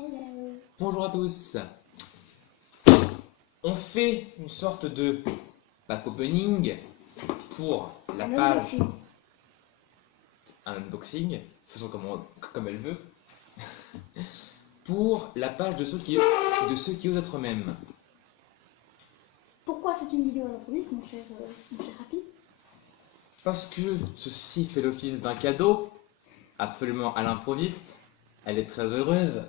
Hello. Bonjour à tous. On fait une sorte de pack opening pour la page. Un unboxing, faisons comme elle veut. Pour la page de ceux qui osent être eux-mêmes. Pourquoi c'est une vidéo à l'improviste, mon cher Happy? Parce que ceci fait l'office d'un cadeau, absolument à l'improviste. Elle est très heureuse.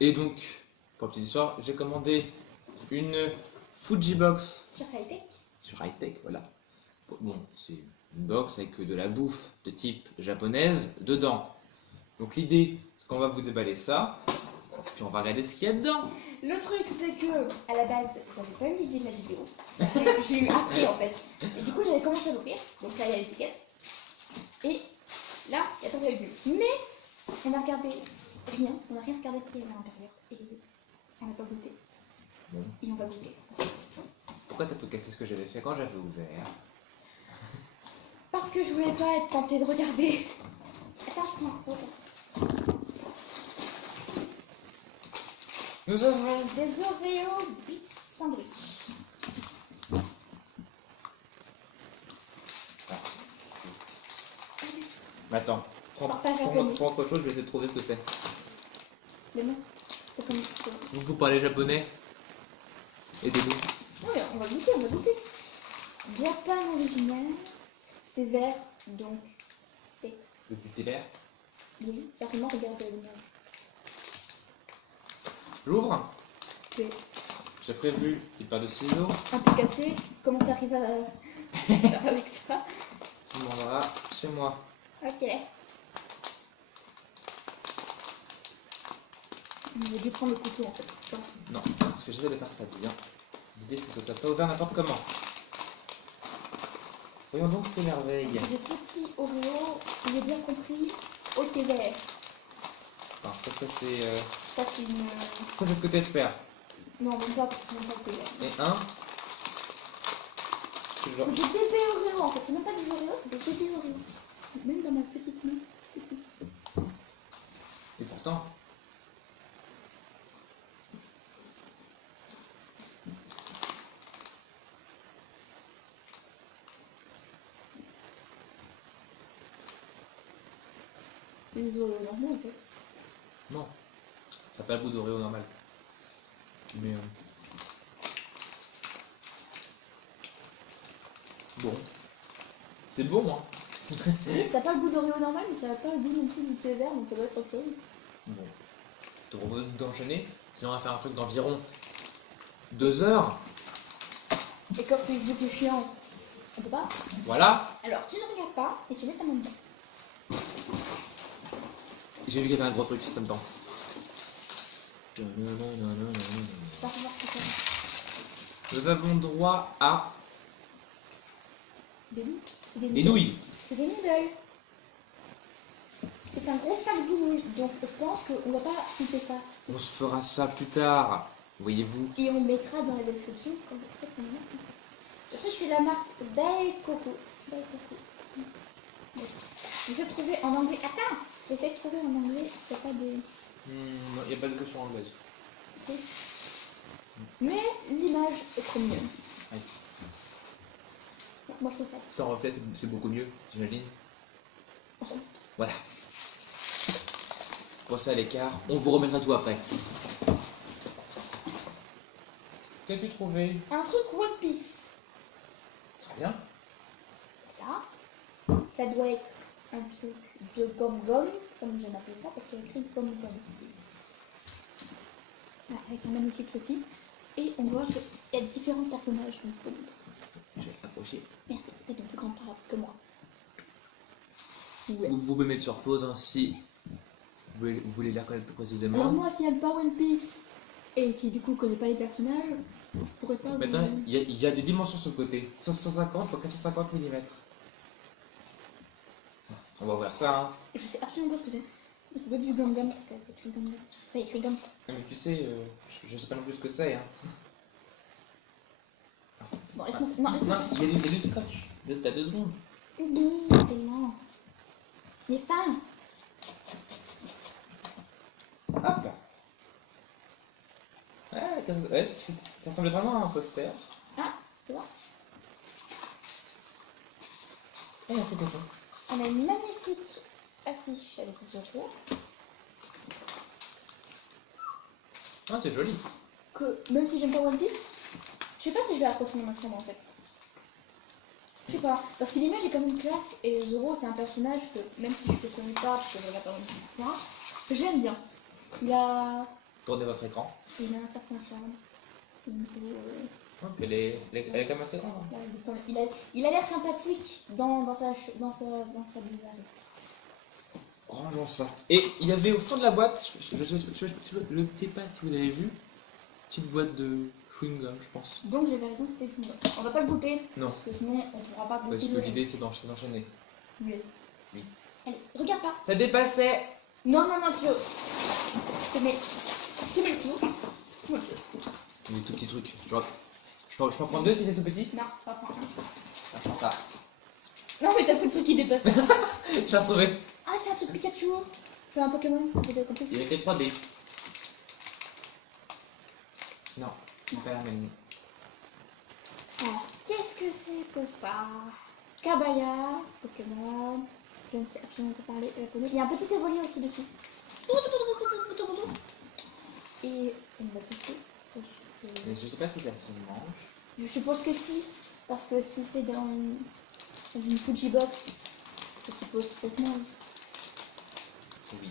Et donc, pour la petite histoire, j'ai commandé une Fujibox Sur Hightech. sur Hightech, voilà. Bon, c'est une box avec de la bouffe de type japonaise dedans. Donc l'idée, c'est qu'on va vous déballer ça, puis on va regarder ce qu'il y a dedans. Le truc, c'est que, à la base, j'avais pas eu l'idée de la vidéo. J'ai eu après, en fait. Et du coup, j'avais commencé à l'ouvrir. Donc là, il y a l'étiquette. Et là, il n'y a pas de but. Mais, on a regardé rien. On n'a rien regardé de ce qu'il y avait à l'intérieur. Et on n'a pas goûté. Bon. Et on va goûter. Pourquoi t'as tout cassé ce que j'avais fait quand j'avais ouvert? Parce que je voulais pas être tentée de regarder. Attends, je prends ça. Nous avons Des Oreo Beats Sandwich. Mais attends, prends autre chose, je vais essayer de trouver ce que c'est. Mais non, ça sonne plutôt. Vous parlez japonais? Aidez-nous. Oui, on va goûter, on va goûter. Japan original, c'est vert, donc Le putilaire. oui, certainement, regarde l'image. J'ouvre. C'est J'ai prévu une petite paire de ciseaux. un peu cassé, comment t'arrives à faire avec ça? Tu demanderas chez moi. Ok. On a dû prendre le couteau en fait. Non, parce que j'essaie de faire ça bien. L'idée c'est que ça soit ouvert n'importe comment. Voyons donc ces merveilles. Des petits Oreo, si j'ai bien compris, au thé vert. Alors, ça c'est... Ça c'est une... Ça c'est ce que tu espères. Non, même pas, parce que même pas au thé vert. Et un. C'est des bébés Oreo en fait, c'est même pas des Oreos, c'est des bébés Oreo. Même dans ma petite main, petit. Et pourtant. C'est des Oreos normaux en fait. Non. Ça n'a pas le goût d'Oreo normal. Mais... Bon. C'est bon, hein. Ça n'a pas le goût d'Oreo normal, mais ça n'a pas le goût non plus du thé vert, donc ça doit être autre chose. Bon. Je te propose d'enchaîner. Sinon on va faire un truc d'environ 2 heures. Et comme Facebook est chiant, on peut pas. Voilà. Alors tu ne regardes pas et tu mets ta main dedans. J'ai vu qu'il y avait un gros truc, ça me tente. Pas savoir ce que c'est. Nous avons droit à Des nouilles. C'est des des noodles. nouilles. C'est des noodles. C'est un gros pack de nouilles, donc je pense qu'on va pas couper ça. On se fera ça plus tard. Voyez-vous. Et on mettra dans la description quand on fera ce qu'on a comme ça. Ça c'est la marque Diet Coco. Diet Coco. Bon. J'essaie de trouver en anglais. Attends, j'essaie de trouver en anglais. Il n'y a pas de. Il n'y a pas de question anglaise. Yes. Mais l'image est trop mieux. Ouais. Moi je trouve ça. Sans reflet, c'est beaucoup mieux, j'imagine. Voilà. Pensez à l'écart, on vous remettra tout après. Qu'as-tu trouvé? Un truc One Piece. Très bien. Là. Ça doit être un truc de gomme-gomme, comme j'aime appeler ça, parce qu'il y a écrit gomme-gomme. Là, avec un magnifique Luffy. Et on voit qu'il y a différents personnages disponibles. Je vais t'approcher. Merci, t'es de plus grand parade que moi. Ouais. Vous pouvez mettre sur pause hein, si vous voulez lire quand même plus précisément. Alors moi qui n'aime pas One Piece et qui du coup connaît pas les personnages, je pourrais pas... Maintenant, il y a des dimensions sur le côté. 150 x 450 mm. On va voir ça. Hein. Je sais absolument pas ce que c'est. Mais ça doit être du gomme-gomme parce qu'il y a écrit gomme-gomme. Enfin, écrit gomme. Mais tu sais, je sais pas non plus ce que c'est. Hein. Bon, laisse-moi... Non, laisse-moi... Non, il y a du scotch. T'as 2 secondes. Oui, tellement. Les fans. ouais, ça ressemblait vraiment à un poster. Ah, tu vois. Oh, un truc comme ça. On a une magnifique affiche avec Zoro. Ah, c'est joli. Que même si j'aime pas One Piece, je sais pas si je vais accrocher dans ma chambre en fait. Je sais pas, parce que l'image est quand même classe et Zoro c'est un personnage que même si je le connais pas parce que je regarde pas One Piece, etc., j'aime bien. Tournez votre écran. Il a un certain charme. Au niveau, Donc, elle est quand même assez grande. Hein. ouais, il a l'air sympathique dans sa bizarrerie. Rangeons ça. Et il y avait au fond de la boîte, je ne sais pas si vous avez vu, petite boîte de chewing-gum, je pense. Donc j'avais raison, c'était chou. On va pas le goûter, Non, parce que sinon on pourra pas goûter. parce que le l'idée reste. c'est d'enchaîner. Oui. Oui. Allez, regarde pas. Ça dépassait. Non, tu te mets le sou. Moi, Des tout petits trucs. Genre, je peux en prendre deux si c'est tout petit. non, pas prendre un. Ah, je prends ça. Non, mais t'as fait le truc qui dépasse. J'ai retrouvé. Ah, c'est un truc Pikachu. Enfin, un Pokémon, vous avez compris. Il était 3D. Non, c'est pas la même. Alors, qu'est-ce que c'est que ça? Kabaya, Pokémon. Je ne sais absolument pas parler japonais. Il y a un petit évolué aussi dessus. Et on va pousser. Mais je sais pas si ça se mange. Je suppose que si. Parce que si c'est dans une Fuji box, je suppose que ça se mange. Oui.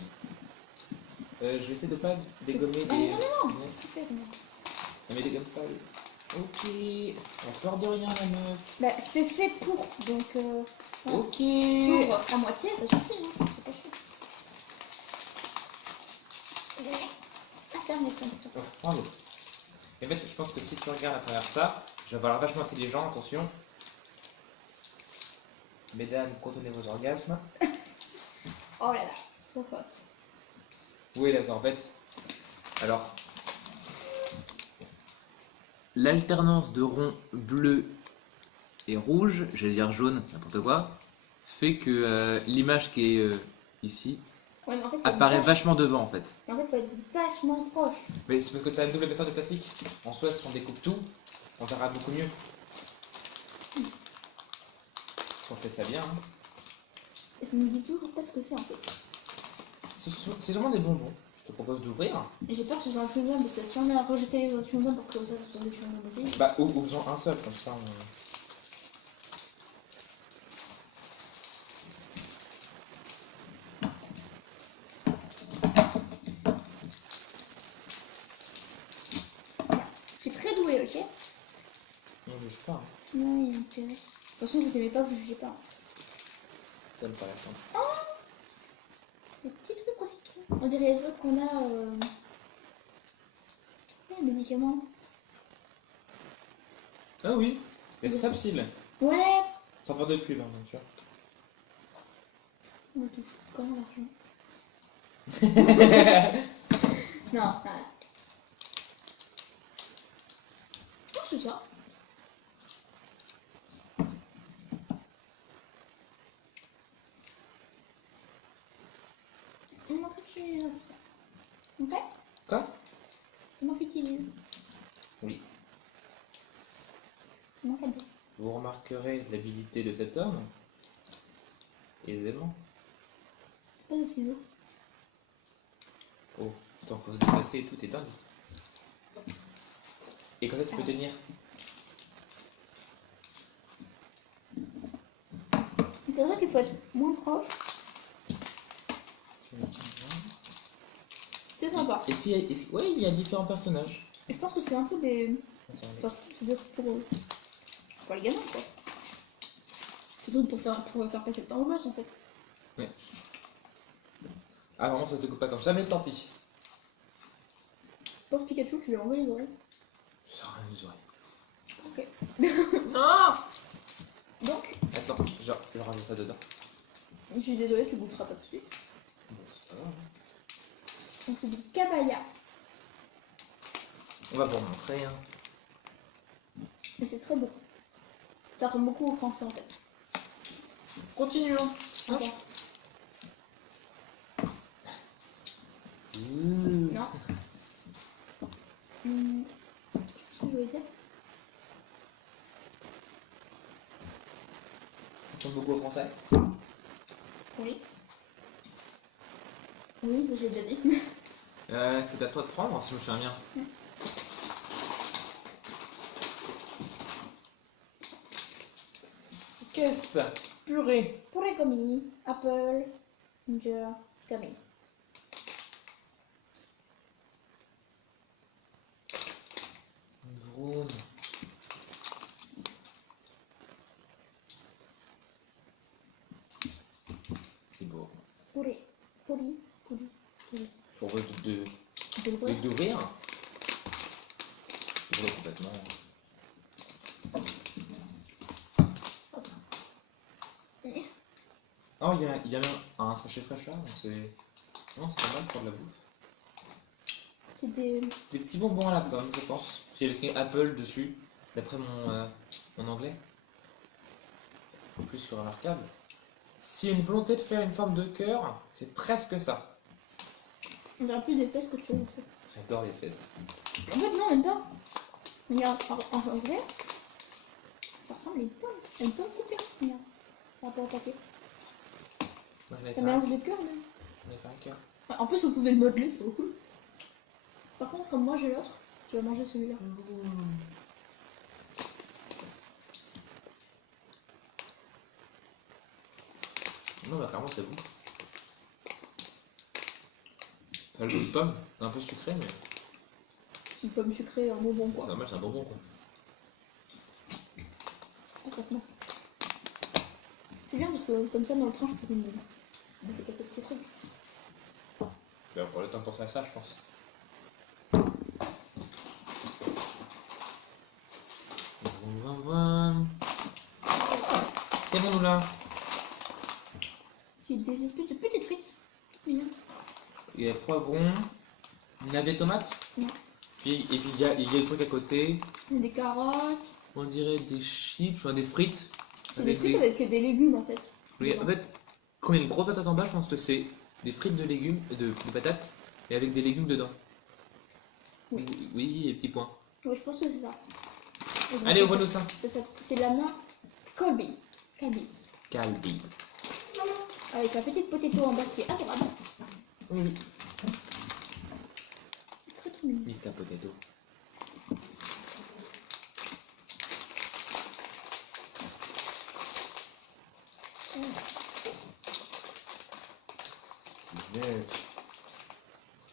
Je vais essayer de pas dégommer Non, des. non. Ouais. Super, non. Non, mais dégomme pas. Ok. On peur de rien, la meuf. Bah, c'est fait pour, donc voilà. Ok. Pour à moitié, ça suffit, hein. C'est pas chaud. Ah, ferme les fenêtres. Oh, bravo. Et en fait, je pense que si tu regardes à travers ça, je vais avoir l'air vachement intelligent, attention. Mesdames, contenez vos orgasmes. Oh là là, trop hot. Oui, d'accord, en fait. Alors, l'alternance de ronds bleus et rouges, j'allais dire jaune, n'importe quoi, fait que l'image qui est ici Ouais, mais en fait, apparaît vachement devant en fait. Mais en fait, faut être vachement proche. Mais c'est parce que tu as une double épaisseur de plastique. En soi, si on découpe tout, on verra beaucoup mieux. Si on fait ça bien. Hein. Et ça nous dit toujours pas ce que c'est en fait. C'est sûrement des bonbons. Je te propose d'ouvrir. Et j'ai peur que ce soit un chewing-gum parce que si on a rejeté les autres chewing-gums pour que ça soit des chewing-gums aussi. Bah, ou faisons un seul, comme ça on... Je suis très douée, ok? On juge pas. Hein. Non, il y a intérêt. De toute façon, vous aimez pas, vous jugez pas. Ça me paraît simple. Des petits trucs aussi. On dirait les trucs qu'on a. Les médicaments. Ah oui, les Strepsil. Ouais! Sans faire de pub, hein, bien sûr. On touche comment l'argent? Non, voilà. Oh, c'est ça. C'est moi que tu utilises. Ok? Quoi? C'est moi qui utilise. Oui. C'est mon cadeau. Vous remarquerez l'habilité de cet homme aisément. Pas de ciseaux. Oh, attends, faut se déplacer et tout est dingue. Et quand est-ce que tu peux tenir? C'est vrai qu'il faut être moins proche. C'est sympa. Est-ce qu'il y a... Ouais, il y a différents personnages. Et je pense que c'est un peu des. Attendez. Enfin, c'est pour les gamins quoi. C'est tout pour faire passer le temps aux gosses en fait. Ah, vraiment, ça se découpe pas comme ça, mais tant pis. Pour Pikachu, tu lui as enlevé les oreilles. Ça sert à rien, les oreilles. Ok. Non! Donc, Attends, je rajoute ça dedans. je suis désolée, tu goûteras pas tout de suite. Bon, c'est pas grave. Donc c'est du kabaya. On va vous remontrer. Hein. Mais c'est très beau. Ça ressemble beaucoup au français en fait. Continuons. Ok. Mmh. Non. ressemble beaucoup au français. Oui. Oui, ça j'ai déjà dit. C'est à toi de prendre si je me souviens bien. Qu'est-ce? Purée. Purée gummy, apple, ginger, gummy. Vroom. C'est beau. Purée, purée, purée, purée. Je propose d'ouvrir. Ouvrir complètement. Oh, il y a même un sachet fraîche là. Non, c'est pas mal pour de la bouffe. C'est des... Des petits bonbons à la pomme, je pense. Il y a écrit Apple dessus, d'après mon anglais. Plus que remarquable. S'il y a une volonté de faire une forme de cœur, c'est presque ça. On dirait plus des fesses que de choses en fait. J'adore les fesses. En fait non, même pas. Regarde, en vrai, ça ressemble à une pomme. À une pomme coupée. Regarde, par rapport au papier. Moi, j'en ai Ça fait mélange un. de cœur même. J'en ai fait un cœur. Ouais, en plus vous pouvez le modeler, c'est trop cool. Par contre, comme moi j'ai l'autre, tu vas manger celui-là. Non, bah clairement c'est bon. Ça a le goût de pomme, un peu sucré, mais C'est une pomme sucrée, un bonbon c'est quoi. normal, c'est un bonbon quoi. Complètement. C'est bien parce que comme ça dans le train je peux me faire quelques petits trucs. Il va falloir le temps de penser à ça, je pense. C'est bon, nous là. C'est des espèces de petites frites. Mignon. Il y a poivron, navet tomate. Non. Et puis il y a des trucs à côté. Il y a des carottes. On dirait des chips, enfin des frites. C'est des frites avec des légumes en fait. Oui, en fait, quand il y a une grosse patate en bas, je pense que c'est des frites de légumes, de patates, et avec des légumes dedans. Oui. Oui, les petits points. Ouais, je pense que c'est ça. Et donc, Allez, ça, ouvre-nous ça. c'est de la marque Colby. Calbi. Calbi. Avec la petite potato en bas qui est adorable. Oui. Très très mignon. Mister Potato.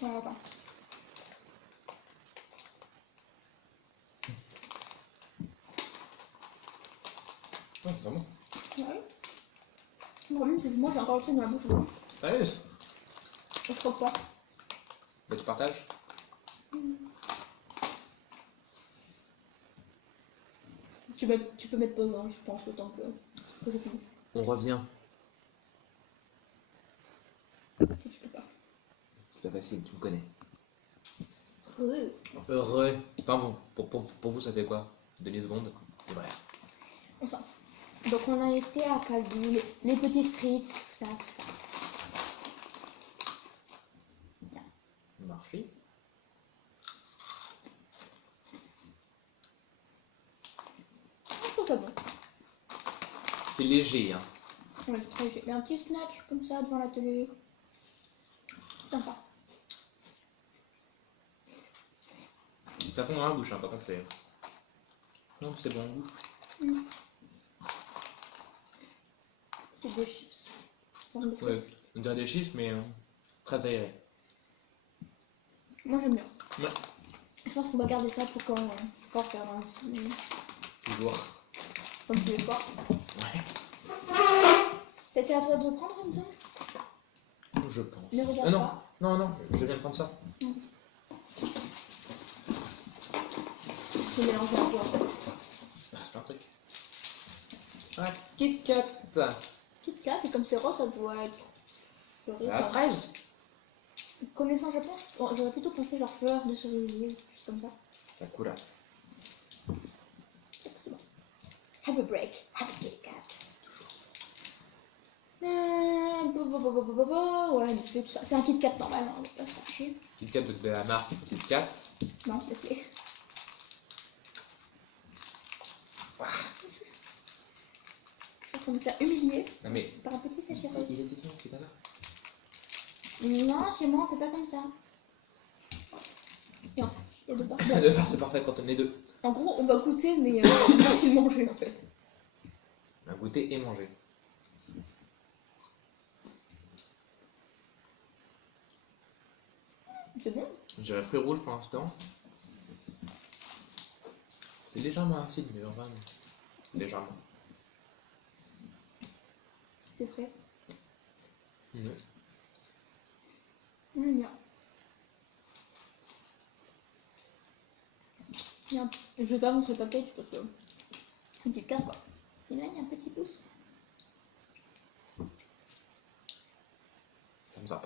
Ouais, attends. Oh, c'est vraiment. Ouais. Le problème c'est que moi j'ai encore le truc dans la bouche. Moi. Allez, Je crois pas. bah, tu partages. Tu peux mettre pause, hein, je pense, le temps que je finisse. On revient. Si tu peux pas. C'est pas facile, tu me connais. Heureux. Heureux. Enfin bon, pour vous, ça fait quoi? Demi-seconde. Et bref. On s'en fout. Donc on a été à Calbi, les petites frites, tout ça, tout ça. Marché. Je trouve ça bon. C'est léger, hein. Ouais, c'est très léger. Et un petit snack comme ça devant la télé. Sympa. Ça fond dans la bouche, hein, par contre, c'est. Non, c'est bon goût. C'est des chips. Forme de Ouais, frites. on dirait des chips, mais très aéré. Moi j'aime bien. Ouais. Je pense qu'on va garder ça pour quand faire un film. Toujours. Comme tous les soirs. Ouais. C'était à toi de reprendre, il me semble. Je pense. Ne regarde non, pas. non, je viens de prendre ça. Je vais mélanger un peu en fait. Ah, c'est pas un truc. Ah, Kit Kat. Kit Kat, et comme c'est rose, ça doit être cerise. La fraise. Connaissant Japon, bon, j'aurais plutôt pensé genre fleur de cerisier, juste comme ça. Sakura. C'est bon. Have a break, have a Kit Kat. Ouais, mais c'est tout ça. C'est un Kit Kat normal, on va pas se faire chier. Kit Kat de la marque Kit Kat. Non, c'est. train de me faire humilier Non mais, par un petit sachet rose. il était fait, c'est pas ça. Non, chez moi, on fait pas comme ça. Et en plus, il y a deux barres. Bon, Deux barres, c'est parfait quand on est deux. en gros, on va goûter, mais on va aussi le manger en fait. On va goûter et manger. C'est bon. Je dirais fruits rouges pour l'instant. C'est légèrement acide, mais vraiment légèrement. C'est frais. Mhm. Bien. Bien. Je vais pas montrer le package parce que une petite carte quoi. Et là il y a un petit pouce. Ça me sert.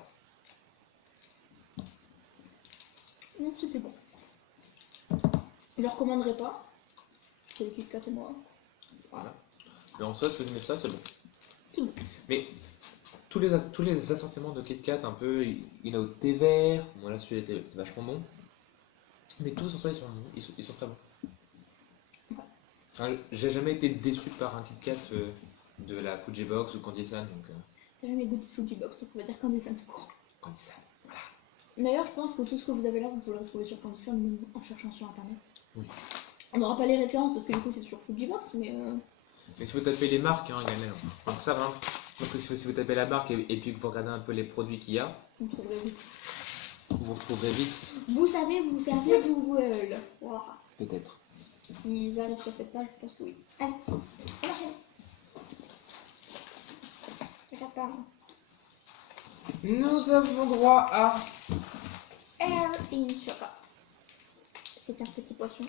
Donc c'était bon. Je le recommanderais pas. C'est le Kit Kat et moi. Voilà. Mais en soi, si vous aimez ça, c'est bon. C'est bon. Mais tous les assortiments de Kit Kat, un peu, il y en a au thé vert. Bon, là, celui-là était vachement bon. Mais tous, en soi, ils sont bons. Ils sont très bons. Enfin, j'ai jamais été déçu par un Kit Kat de la Fuji Box ou Candy-San. Donc, T'as jamais goûté de Fuji Box, donc on va dire Candy-San tout court. Candy-San. D'ailleurs, je pense que tout ce que vous avez là, vous pouvez le retrouver sur Candy-San même en cherchant sur internet. Oui. On n'aura pas les références parce que du coup c'est sur Fuji Box, mais Mais si vous tapez les marques, hein, il y en a. Donc ça va. Donc si vous tapez la marque et puis que vous regardez un peu les produits qu'il y a, vous trouverez vite. vous retrouverez vite. Vous savez vous servir du Google. Voilà. Peut-être. S'ils arrivent sur cette page, je pense que oui. Allez, on enchaîne. Regarde pas. Hein. Nous avons droit à... Air in Choca. C'est un petit poisson.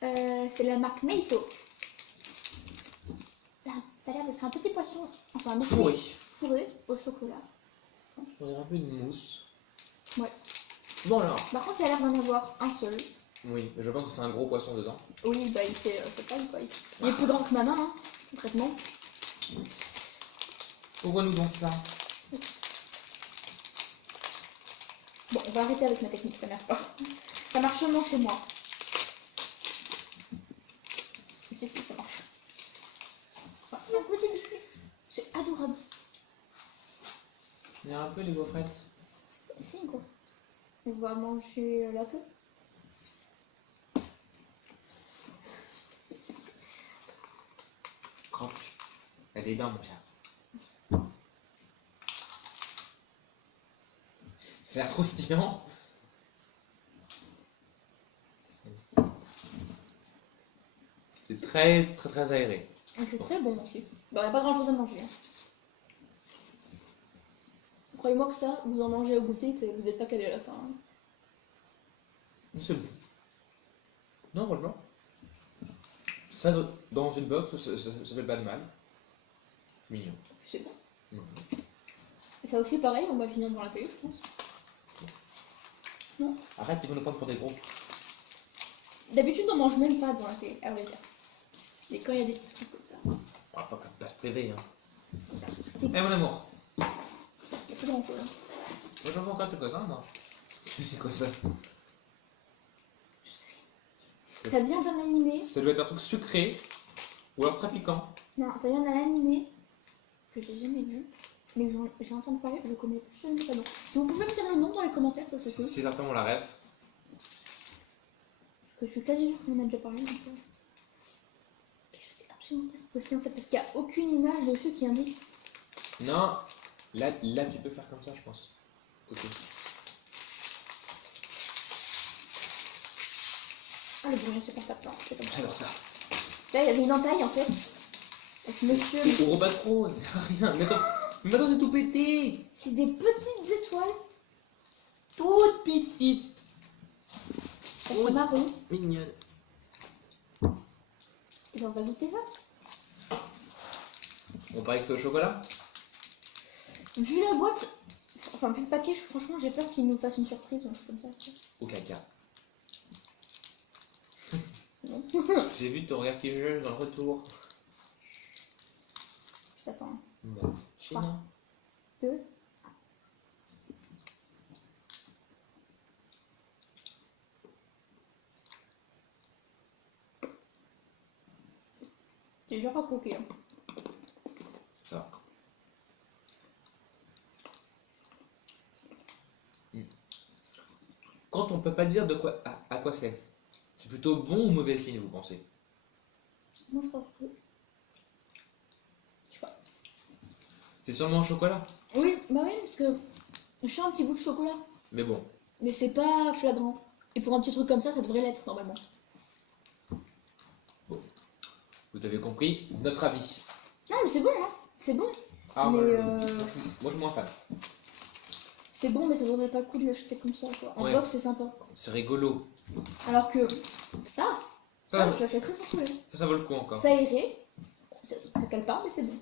C'est la marque Meito. Ah, ça a l'air d'être un petit poisson. Enfin, mais Fourré. fourré au chocolat. On dirait un peu une mousse. Ouais. Bon alors. Par contre, il a l'air d'en avoir un seul. Oui, je pense que c'est un gros poisson dedans. Oui, bah il fait cette taille quoi. Il est plus grand que ma main, hein, concrètement. Ouvre-nous donc ça. Bon, on va arrêter avec ma technique, ça marche pas. Ça marche seulement chez moi. Si, si, ça marche. Ah, c'est un petit biscuit. C'est adorable. Il y a un peu les gaufrettes. Si, quoi. On va manger la queue. Croque. Elle est dents, mon chat. Ça a l'air croustillant. C'est très très très aéré. Et c'est très bon aussi. Bah, il n'y a pas grand chose à manger. Hein. Croyez-moi que ça, vous en mangez au goûter, vous n'êtes pas calé à la fin. Hein. C'est bon. Non, franchement. Ça, dans une box, ça fait pas de mal. Mignon. C'est bon. Mhm. Et ça aussi, pareil, on va finir dans la télé, je pense. Non. Arrête, ils vont nous prendre pour des gros. D'habitude, on mange même pas dans la télé, à vrai dire. Et quand il y a des petits trucs comme ça. On va pas comme place privée, hein. C'était Eh mon amour. il y a pas grand chose. Moi j'en veux encore quelques-uns, moi. C'est quoi ça? Je sais. Ça vient d'un animé. Ça doit être un truc sucré ou alors très piquant. Non, ça vient d'un animé que j'ai jamais vu. Mais j'ai entendu parler, je connais absolument pas le nom. Si vous pouvez me dire le nom dans les commentaires, ça serait cool. C'est certainement la ref. Parce que je suis quasi sûre qu'on en a déjà parlé. Donc, et je sais absolument pas ce que c'est en fait, parce qu'il n'y a aucune image dessus qui indique. Non, là tu peux faire comme ça, je pense. Ok. Ah, le bouillon, c'est pas ça, c'est comme ça. J'adore ça. Là, il y avait une entaille en fait. Avec monsieur. Ouvre pas trop, ça sert à rien. Mais attends, c'est tout pété. C'est des petites étoiles. Toutes petites. Elles sont marron. Mignonne. Et ben, on va goûter ça. On paraît que c'est au chocolat. Vu la boîte, enfin vu le package, franchement j'ai peur qu'il nous fasse une surprise ou un truc comme ça. Au caca. Non. J'ai vu ton regard qui juge dans le retour. Je t'attends. Bon. Chine. 2. C'est dur à croquer. Hein. quand on peut pas dire de quoi, à quoi c'est plutôt bon ou mauvais signe, vous pensez? Moi, je pense que. Je sais pas. C'est sûrement au chocolat. Oui, bah oui, parce que je sens un petit goût de chocolat. Mais bon, Mais c'est pas flagrant. Et pour un petit truc comme ça devrait l'être normalement. vous avez compris notre avis. Ah, mais c'est bon, hein. C'est bon. Ah, Mais, moi je suis moins fan. C'est bon, mais ça vaudrait pas le coup de le jeter comme ça, quoi. En Ouais. box, c'est sympa. C'est rigolo. Alors que ça, Ça, je l'achèterais sans problème. ça vaut le coup encore. Ça irait. Ça cale pas, mais c'est bon.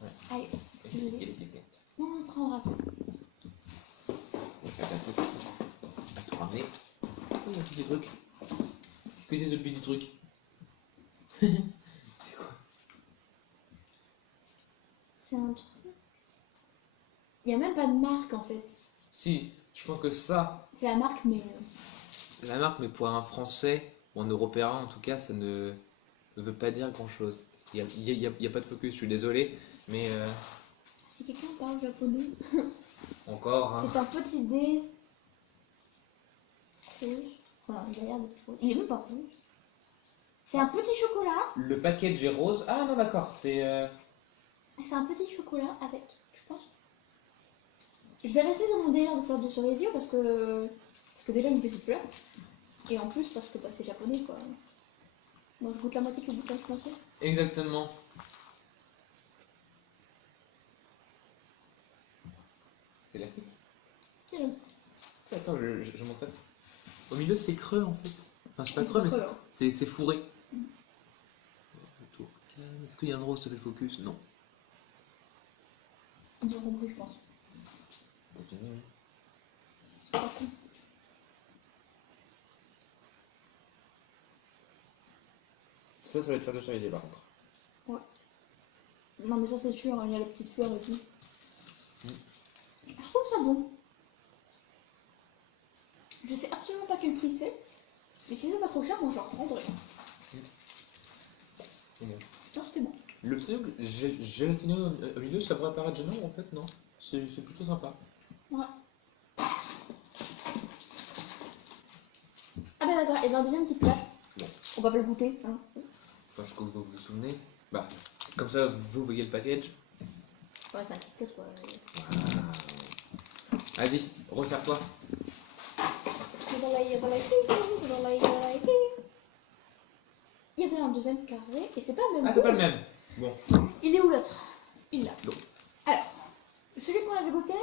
Ouais. Allez, Et je vous laisse. l'étiquette. Non, on prend un rappel. On va faire un truc. On va tout ramener. Oh, il y a un petit truc. Qu'est-ce que c'est ce petit truc? C'est quoi? C'est un truc. Il n'y a même pas de marque en fait. Si, je pense que ça, C'est la marque, mais. la marque, mais pour un Français, ou un Européen en tout cas, ça ne veut pas dire grand-chose. Il y a pas de focus, je suis désolé, mais Si quelqu'un parle japonais, encore, hein. c'est un petit dé rouge. Enfin, il a l'air d'être rouge. Il est même pas rouge. C'est un petit chocolat. Le package est rose. Ah non, d'accord, c'est... C'est un petit chocolat avec, je pense. Je vais rester dans mon délire de fleurs de cerisier parce que déjà une petite fleur. Et en plus parce que bah, c'est japonais quoi. Moi je goûte la moitié, tu goûtes la moitié. Exactement. C'est élastique. C'est le. Attends, je montrerai ça. Au milieu, c'est creux en fait. Enfin, c'est pas C'est creux, pas mais creux, alors. c'est fourré. Est-ce qu'il y a un rose sur le focus? Non. Ils ont compris, je pense. C'est pas con. Ça va être faire de cerisier par contre. Non mais ça c'est sûr, hein, il y a les petites fleurs et tout. Mm. Je trouve ça bon. Je sais absolument pas quel prix c'est. Mais si c'est pas trop cher, moi j'en reprendrai. Non, c'était bon. Le truc gélatineux au milieu, ça pourrait paraître gênant en fait, non? C'est plutôt sympa. Ouais. Ah bah d'accord, et dans la deuxième petite plate. Bon. On va pas le goûter. Hein. Parce que vous vous souvenez. Bah, comme ça, vous voyez le package. Ouais, c'est un petit test quoi. Vas-y, resserre-toi. Il y avait un deuxième carré et c'est pas le même. Ah, c'est pas le même. Bon, Il est où l'autre? Il est là. L'autre. Alors, celui qu'on avait goûté,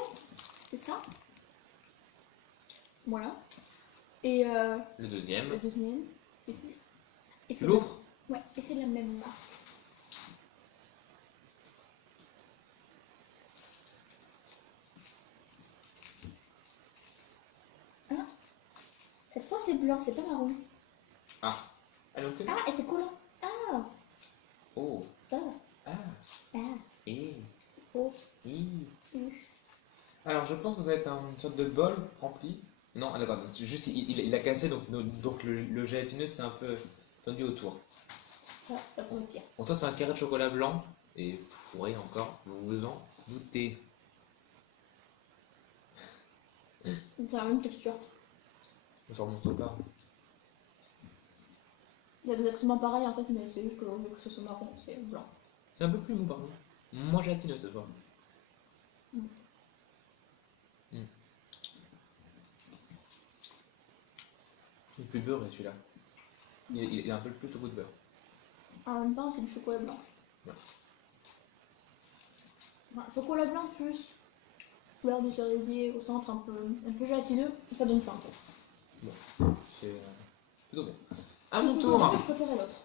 c'est ça. Voilà. Et le deuxième. le deuxième, c'est celui. Et Tu c'est l'ouvres? Ouais, et c'est de la même marque. Ah, cette fois c'est blanc, c'est pas marron. Ah. Ah, donc, Ah, et c'est collant. Ah, oh. ah, Ah. ah, Et. oh, Et. Alors, je pense que ça va être une sorte de bol rempli. Non, ah, d'accord, c'est juste il a cassé, donc le gélatineux c'est un peu tendu autour. Ah, ça pourrait être pire. Bon, toi, c'est un carré de chocolat blanc et fourré encore, vous vous en doutez. C'est la même texture. Je remonte pas. C'est exactement pareil en fait, mais c'est juste que au lieu que ce soit marron, c'est blanc. C'est un peu plus mou par contre. Moins gélatineux cette fois. Mm. Mm. Il est plus beurré celui-là. Il a un peu plus de goût de beurre. En même temps, c'est du chocolat blanc. Ouais. Enfin, chocolat blanc plus fleur de cerisier au centre, un peu gélatineux, ça donne ça en fait. Bon, c'est plutôt bon. À C'est mon plutôt tour. bon, mais je préférais l'autre.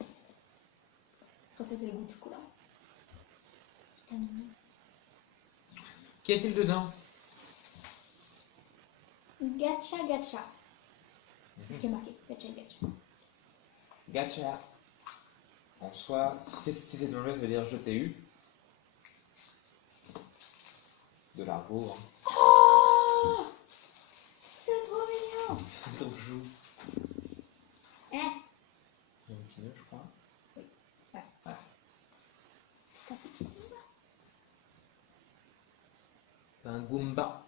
Après ça c'est le goût de chocolat. C'est terminé. Qu'y a-t-il dedans? Gacha gacha. C'est ce qui est marqué. Gacha gacha. Gacha. En soi, si c'est de l'anglais, ça veut dire je t'ai eu. De l'argot, hein. Oh, c'est trop mignon. C'est ton joue. Hein? Il y a un petit nœud, je crois. Oui. Ouais. Voilà. C'est un petit Goomba. C'est un Goomba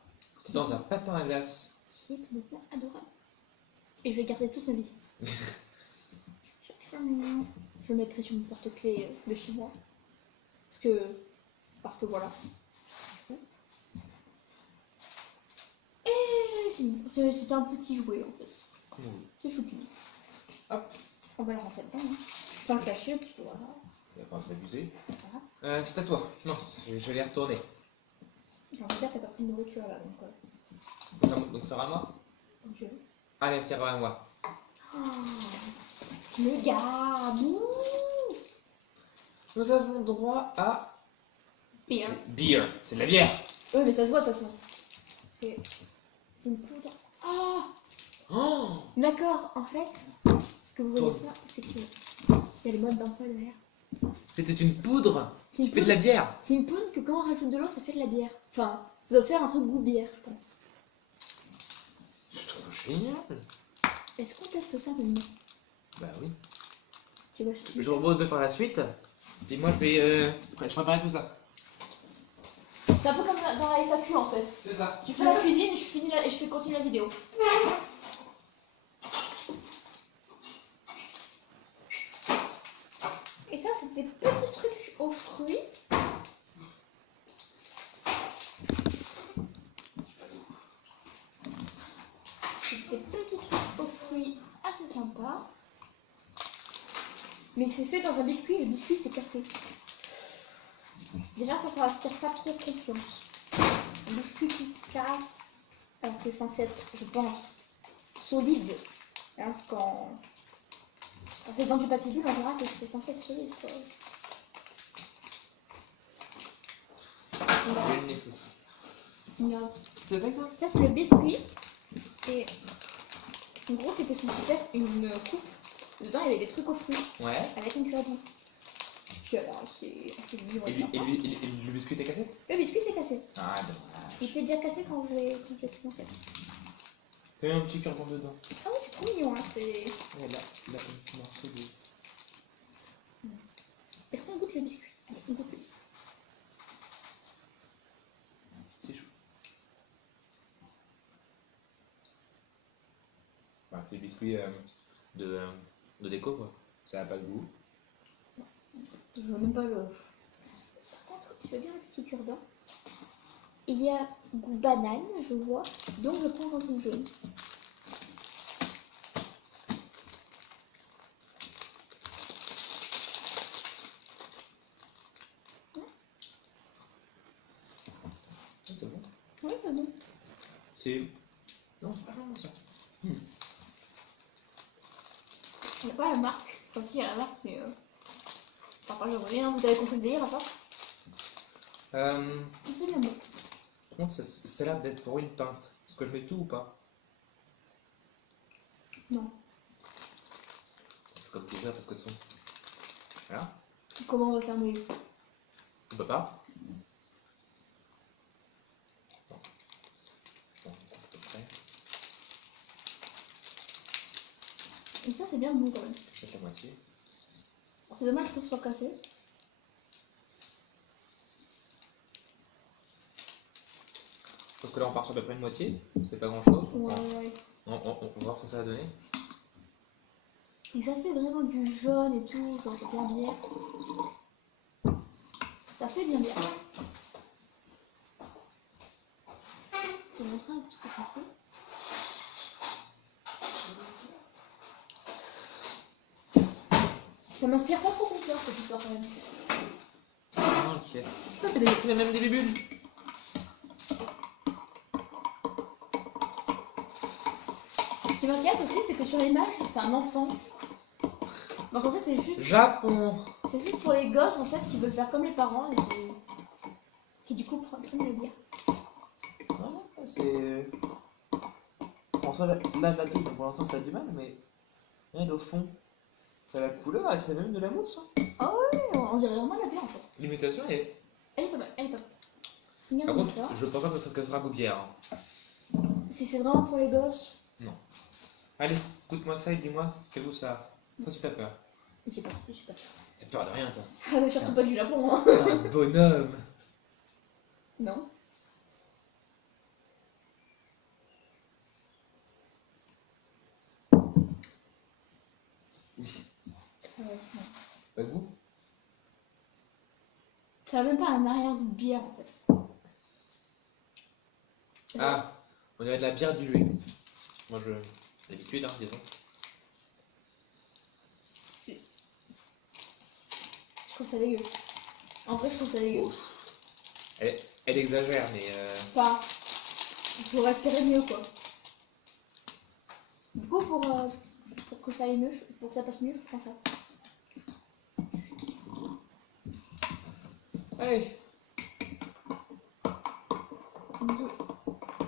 dans un patin à glace. Qui est complètement adorable. et je vais garder toute ma vie. Je le mettrai sur mon porte-clés de chez moi. Parce que voilà. Et c'est un petit jouet en fait. Oui. C'est choupi. Hop. On va le rentrer dedans. Hein. Sans le cacher, parce que voilà. Il va pas s'abuser. Voilà. C'est à toi. Non, je l'ai retourné. Alors, j'espère que t'as pas pris de nourriture là. Donc ça va à moi. Comme tu veux. Allez, ça va à moi. Oh, le gars. Bouh. Nous avons droit à... Beer. Beer. C'est de la bière. Oui, mais ça se voit de toute façon. C'est une poudre. Oh, Oh, d'accord, en fait, ce que vous voyez Tourne. pas, c'est qu'il y a le mode d'emploi derrière. c'était une poudre C'est une qui fait de la poudre- bière. C'est une poudre que quand on rajoute de l'eau, ça fait de la bière. Enfin, ça doit faire un truc goût bière, je pense. C'est trop génial. Est-ce qu'on teste ça maintenant? Bah oui. Tu vas chercher. Je propose de faire la suite. Et moi je vais... je préparer tout ça. C'est un peu comme dans la FAQ en fait. C'est ça. Tu fais la cuisine, je finis et je fais continuer la vidéo. Et ça, c'est des petits trucs aux fruits. C'est des petits trucs aux fruits assez sympas. Mais c'est fait dans un biscuit et le biscuit s'est cassé. Déjà, ça inspire pas trop confiance. Un biscuit qui se casse, alors que c'est censé être, je pense, solide. Hein, quand c'est dans du papier bulle, en général, c'est censé être solide. Quoi. Je vais le laisser ça. Regarde. C'est ça? Ça, c'est le biscuit. Et en gros, c'était censé faire une coupe. Dedans, il y avait des trucs aux fruits, Ouais. avec une cure-dent. C'est assez libre et sympa. Le biscuit était cassé? Le biscuit s'est cassé. Ah dommage. Il était déjà cassé quand j'ai pris en fait. Il y a un petit cure-dent dedans. Ah oui, c'est trop mignon. Hein, c'est... Et là, un morceau de... Est-ce qu'on goûte le biscuit? Allez, on goûte le biscuit. C'est chaud. Bah, c'est des biscuits de déco quoi. Ça n'a pas de goût. Je veux même pas le... Par contre, je veux bien le petit cure-dent. Il y a goût banane, je vois. Donc je prends un goût jaune. C'est bon. Oui, c'est bon. C'est... Non, c'est pas vraiment ça. Il n'y a pas la marque. Enfin, si, il y a la marque, mais... Enfin, pas japonais, hein. Vous avez compris le délire à part. C'est bien bon. Comment ça a l'air d'être pour une pinte? Est-ce que je mets tout ou pas? Non. C'est comme déjà parce que son... Voilà. Comment on va faire mieux? On peut pas. Non. Je pense qu'on peut à peu près. Et ça, c'est bien bon quand même. Je mets la moitié. C'est dommage que ce soit cassé. Parce que là on part sur à peu près une moitié. C'est pas grand chose. Ouais. On va voir ce que ça va donner. Si ça fait vraiment du jaune et tout, genre c'est bien bière. Ça fait bien bière. Je vais montrer un peu ce que ça fait. Ça m'inspire pas trop confiance cette histoire quand même. Ok. Ça fait même des bulles. Ce qui m'inquiète aussi, c'est que sur l'image, c'est un enfant. Donc en fait, c'est juste pour les gosses en fait qui veulent faire comme les parents et qui du coup prennent le bière. Ouais, c'est. En soi, là, tout, pour l'instant, ça a du mal, mais. Regarde au fond. La couleur, c'est même de la mousse. Hein. Ah ouais, on dirait vraiment la bière en fait. L'imitation est... Elle est pas mal, elle est pas mal. Par Regardons contre, ça. je pense pas que ce sera goût bière. Hein. Si c'est vraiment pour les gosses, Allez, goûte-moi ça et dis-moi quel goût ça a. Ça c'est ta peur. j'ai pas. T'as peur de rien toi. Ah bah surtout pas du Japon hein. Un bonhomme. Non. non. Pas de goût? Ça a même pas un arrière-goût de bière en fait. C'est ça. Ah, on dirait de la bière diluée. Moi, d'habitude, hein, disons. C'est- Je trouve ça dégueu. En vrai, je trouve ça dégueu. Oh. Elle exagère, mais Enfin, il faut respirer mieux quoi. Du coup, pour que ça aille mieux, pour que ça passe mieux, je prends ça. allez.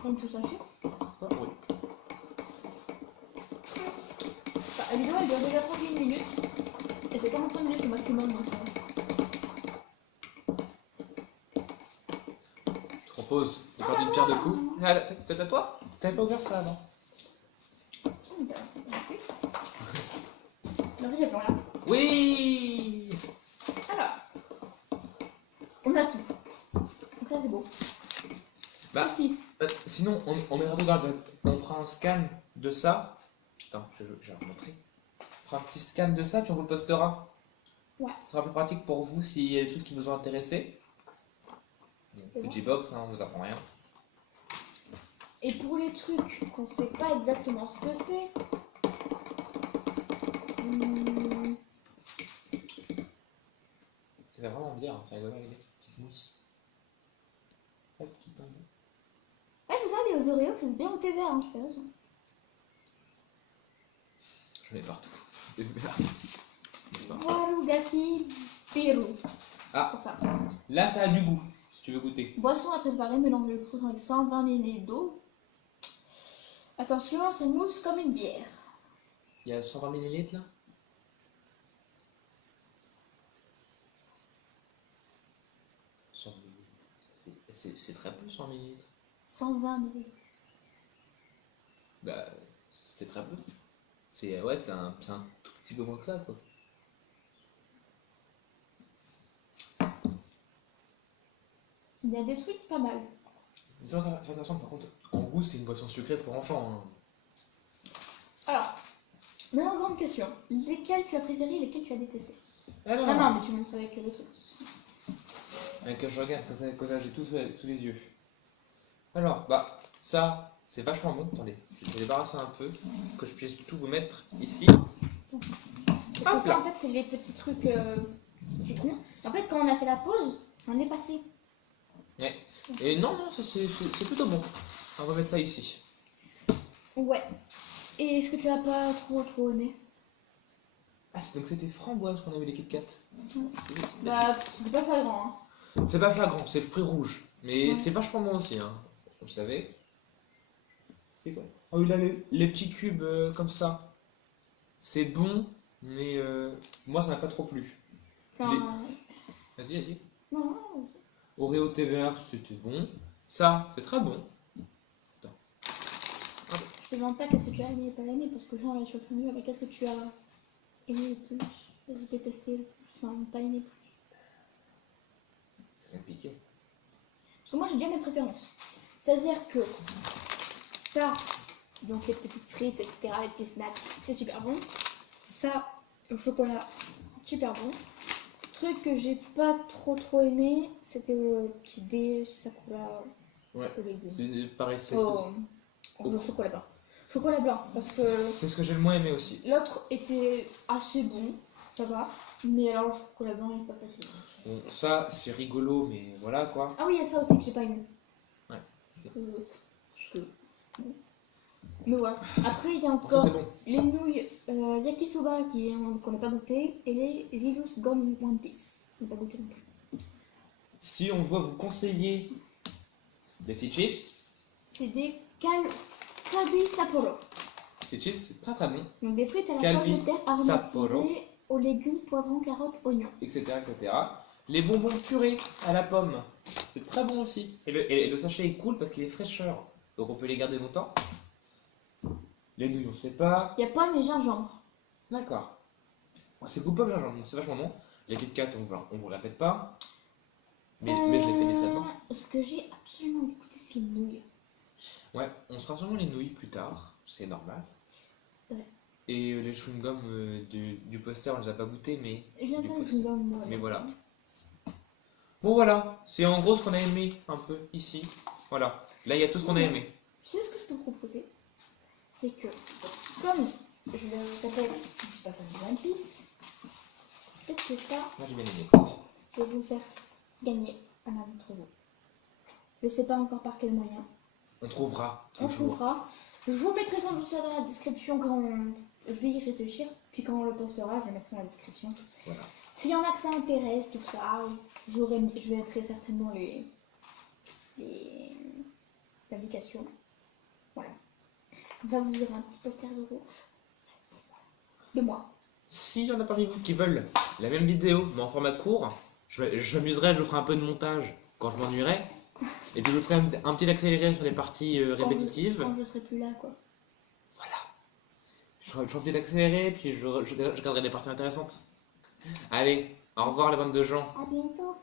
Une tout sachet. Ah, oui. Enfin, la vidéo elle dure déjà 31 minutes. Et c'est 45 minutes au maximum. Donc, Je propose de faire une pierre de coups. Ah, c'est à toi? T'avais pas ouvert ça avant? En fait, j'ai plus rien. Oui. Alors, on a tout. Donc là, c'est beau. Bah, Ah, si. Sinon, on mettra tout on fera un scan de ça. Attends, je vais remontrer. On fera un petit scan de ça, puis on vous le postera. Ouais. Ce sera plus pratique pour vous s'il y a des trucs qui vous ont intéressé. C'est bon. Fujibox, hein, on vous apprend rien. Et pour les trucs qu'on sait pas exactement ce que c'est. Ça fait vraiment bien, hein, ça rigole avec des petites mousses. Hop, qui tombe. Ouais, c'est ça, les Oreos, c'est bien au thé vert, hein, tu as raison. J'en ai partout. N'est-ce pas? Warugaki Peru. Ah. Pour ça. Là, ça a du goût, si tu veux goûter. Boisson à préparer, mélanger le produit avec 120 ml d'eau. Attention, ça mousse comme une bière. Il y a 120 ml là? C'est très peu 100 ml. 120 ml. Bah, c'est très peu. Ouais, c'est un tout petit peu moins que ça, quoi. Il y a des trucs pas mal. Ça ressemble, par contre, en goût, c'est une boisson sucrée pour enfants. Hein. Alors, maintenant, grande question. Lesquels tu as préféré, lesquels tu as détesté? Ah non, Non, mais tu montres avec le truc. Que je regarde, comme ça j'ai tout sous les yeux. Alors, bah, ça, c'est vachement bon. Attendez, je vais me débarrasser un peu, que je puisse tout vous mettre ici. Parce que ça, en fait, c'est les petits trucs citron. En fait, quand on a fait la pause, on est passé. Ouais. Et non, ça c'est plutôt bon. On va mettre ça ici. Ouais. Et est-ce que tu as pas trop aimé? Ah, donc c'était framboise qu'on a eu les Kit Kat. Bah, c'était pas flagrant, hein. C'est pas flagrant, c'est fruits rouges. Mais Ouais. c'est vachement bon aussi, hein. Vous savez. C'est quoi? Oh, il a les petits cubes comme ça. C'est bon, mais moi ça m'a pas trop plu. Enfin, Vas-y. non. Oreo TVA, c'était bon. Ça, c'est très bon. Je te demande pas qu'est-ce que tu as aimé et pas aimé, parce que ça, on l'a sur le mieux avec qu'est-ce que tu as aimé le plus, détesté le plus, enfin, pas aimé le plus. C'est compliqué. Parce que moi, j'ai déjà mes préférences. C'est-à-dire que ça, donc les petites frites, etc., les petits snacks, c'est super bon. Ça, au chocolat, super bon. Truc que j'ai pas trop aimé, c'était le petit dé Sakura. Ouais. Au légumes. C'est pareil, c'est Le chocolat blanc. Chocolat blanc, parce que ce que j'ai le moins aimé aussi. l'autre était assez bon, ça va. Mais alors, le chocolat blanc, il est pas passé. Bon, ça, c'est rigolo, mais voilà quoi. Ah oui, il y a ça aussi que j'ai pas aimé. Ouais. Parce que... bon. Mais voilà. Après, il y a Enfin, encore c'est bon. les nouilles yakisoba qu'on n'a pas goûté et les Zilus Gum One Piece. On n'a pas goûté non plus. Si on doit vous conseiller des petits chips, C'est des Kalbi Sapporo. les chips, c'est très très bon, Donc des frites à la Kalbi pomme de terre Sapporo. aromatisées aux légumes, poivrons, carottes, oignons. etc. Les bonbons purés à la pomme, c'est très bon aussi. Et le sachet est cool parce qu'il est fraîcheur, donc on peut les garder longtemps. Les nouilles, on sait pas. Il y a pomme et gingembre. D'accord. C'est goût pomme gingembre, c'est vachement bon. Les Kit Kat, on vous répète pas. Mais je les fais discrètement. Ce que j'ai absolument écouté, c'est les nouilles. Ouais, on se fera sûrement les nouilles plus tard, c'est normal. Ouais. Et les chewing-gums du poster, on les a pas goûtés, mais. J'aime du pas le poster. chewing-gum, moi. Mais voilà. Bon, voilà. C'est en gros ce qu'on a aimé, un peu, ici. Voilà. Là, il y a tout ce qu'on a aimé. Tu sais ce que je peux proposer? C'est que, comme je le répète, je ne suis pas fan de One Piece, peut-être que ça Moi, j'ai bien aimé ça aussi. peut vous faire gagner un d'entre vous. Je sais pas encore par quel moyen. On trouvera. On Toujours. trouvera. Je vous mettrai sans doute ça dans la description quand je vais y réfléchir. Puis quand on le postera, je le mettrai dans la description. Voilà. S'il y en a que ça intéresse, tout ça, je mettrai certainement les indications. Voilà. Comme ça, vous aurez un petit poster de moi. S'il y en a parmi vous qui veulent la même vidéo, mais en format court, je m'amuserai, je vous ferai un peu de montage quand je m'ennuierai. Et puis je vous ferai un petit accéléré sur les parties répétitives. Quand je serai plus là, quoi. Voilà. Je ferai un petit accéléré, puis je garderai des parties intéressantes. Allez, au revoir les bandes de gens. À bientôt.